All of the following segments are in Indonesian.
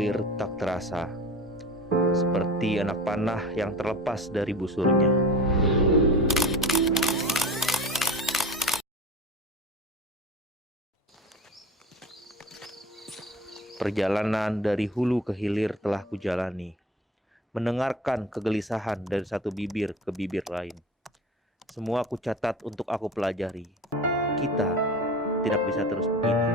bergulir tak terasa, seperti anak panah yang terlepas dari busurnya. Perjalanan dari hulu ke hilir telah kujalani, mendengarkan kegelisahan dari satu bibir ke bibir lain. Semua aku catat untuk aku pelajari. Kita tidak bisa terus begini.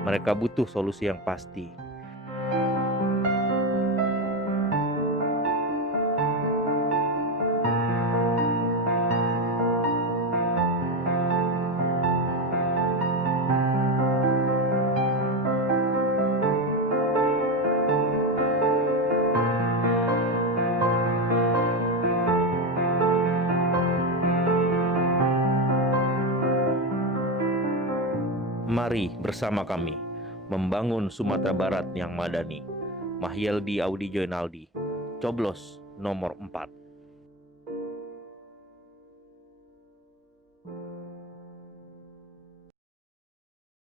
Mereka butuh solusi yang pasti. Mari bersama kami membangun Sumatera Barat yang madani. Mahyeldi Audi Joinaldi, coblos nomor 4.